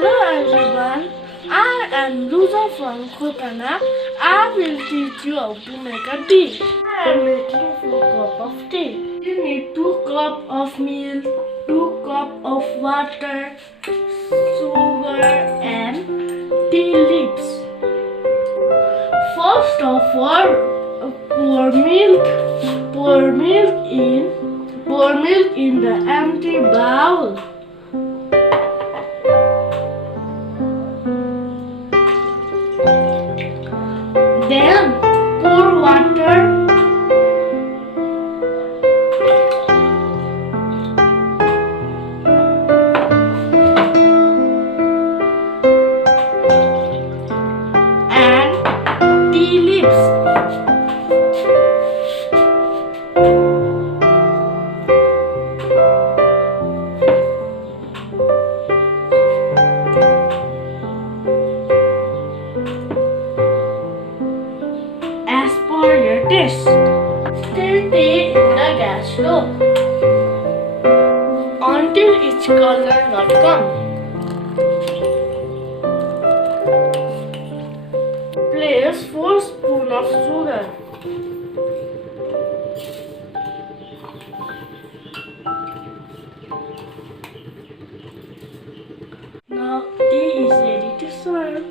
Hello everyone, I am Luza from Khotana. I will teach you how to make a tea. I am making 4 cups of tea. You need 2 cups of milk, 2 cups of water, sugar and tea leaves. First of all, pour milk in the empty bowl. Then pour water. And tea leaves. As per your taste. Stir tea in the gas stove until its color not come. Place 4 spoons of sugar. Now tea is ready to serve.